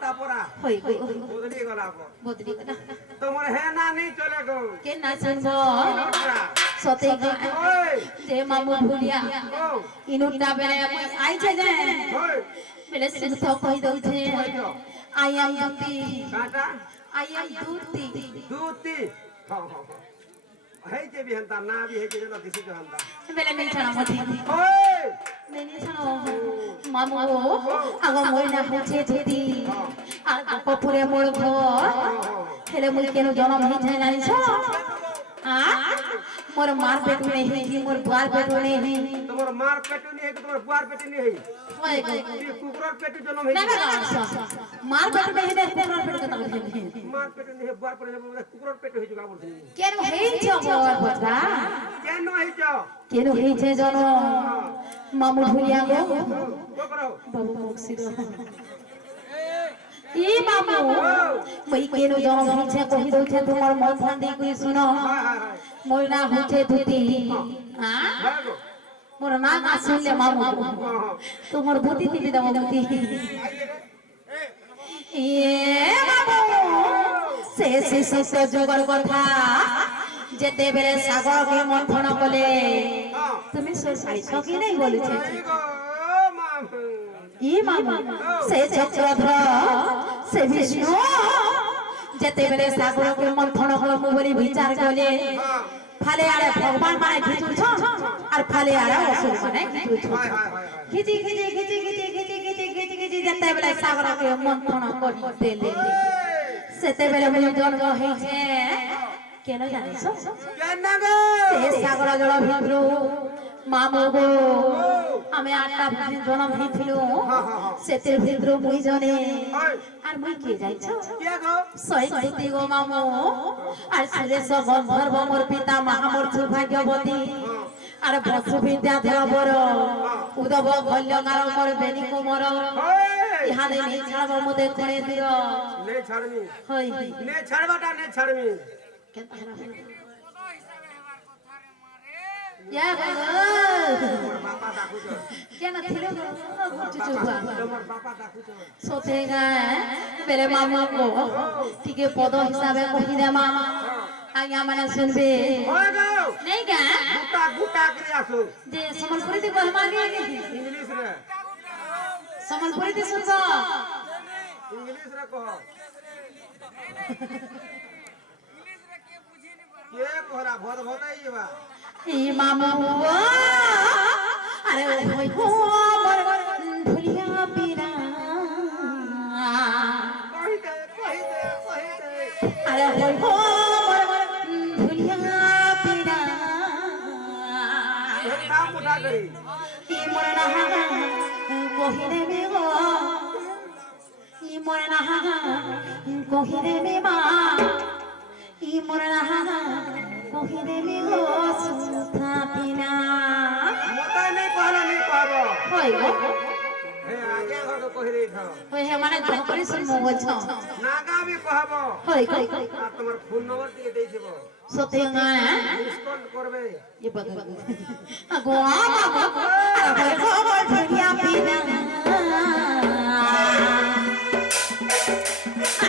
ঘন্টা পরা হই গো বদলি গলা বদলি না তোমার হে না নি চলে গো কে না শুনবো সতে ওই যে মামু ভুলিয়া ও ইনুটা বেলে আইছে যে ওই বেলে শুধু তো কই দউছে আই এম দুতি কাটা আই এম দুতি দুতি হ্যাঁ হ্যাঁ হেই যে বিহন্তা না বি হেই যে না দিছি জহন্তা বেলে নেই ছাড়া মতি ওই নেই ছাড়া মামু আগো মই না বুঝে দুতি আর কপুরে মোর ঘর হেলে মুই কেন জনম হইছে জানিছ मोर मार पेटू नहीं है मोर बुआर पेटू नहीं है তোমার মার পেটু নি है कि তোমার বুয়ার পেটু নি है ओए ये कुकरर पेटू जन्म है ना मार पेटू नहीं है कुकरर पेटू कता है मार पेटू नी है बुआर पेटू कुकरर पेटू है जुगा बोलछी केन हेइ छ मोर बता केन है छ केन हेइ छ जनो मामू भुलिया गो को करो बाबू मोक्सिरो ई मामू मई केन जनो हेइ छ कहि दउ छ तुमर मन फांदी कइ सुनो मोर ना होछे दुती हां मोर ना का सुनले मामू তোমার বুদ্ধি দিদি দাও বুদ্ধি এ বাবু শেষ শেষ জগর কথা যেতে বেলে সাগরকে মন্থন কলে তুমি সইছো কি নাই বলছে ই মামু সে চক্রধর সে বিষ্ণু যেতে বেলে সাগরকে মন্থন হলো বলি বিচার কলে ফালে আরে ভগবান মানে খিচুছ আর ফালে আরে অসুর মানে খিচুছ খিচি খিচি খিচি খিচি খিচি খিচি খিচি খিচি যেতে বেলে সাগরকে মন্থন করতেলে সেতে বেলে মই জন্ম হইছে কেন জানিস কেন গো সে সাগর জল ভিতরু মামু গো আমি আটটা জন্ম হইছিল সেতে ভিতরু মুই জনে আর মুই কে যাইছ কে গো সৈকতি গো মামু আর সুরেশ গন্ধর্ব মোর পিতা মহামোর সৌভাগ্যবতী আর বসু বিদ্যাধর বর উদব ভল্যকার মোর বেনি কুমর ইহাদে নেই ছাড়ব মতে করে দির নে ছাড়মি হই নে ছাড়বাটা নে ছাড়মি কেন ইয়া গো বাবা ডাকুছ কেন থিল চুচুবা তোমার বাবা ডাকুছ সতে গায় বেলে মামু গো ঠিকে পদ হিসাবে কহি দে মামা আজ্ঞা মানে শুনবে ওই গো নেই গা গুটা গুটা করে আসো যে সম্বলপুরি দি কহমা গে ইংলিশ রে সম্বলপুরি দি শুনবো ইংলিশ রে কহ কে কোহরা ভদ ভদাই যাবা ই মামু আরে ওই গো মোর ভুলিয়া পিরা কহিতে আরে ওই গো মোর ভুলিয়া পিরা নাম উঠা করি ই মোর না কহিরে মে গো ই মোর না কহিরে মে মা ই মোর না কহিরে মে গো সুথা পিনা মতাই নাই কহলা নাই কহব হই গো হে আগে ঘর কহি দেই থাও হই হে মানে ধকরি শুনমু বলছ নাগা বি কহব হই গো আর তোমার ফোন নম্বর দিয়ে দেই দেব সতে গা ইনস্টল করবে ये बगल गो आ बाबा अरे खबर दुनिया पीना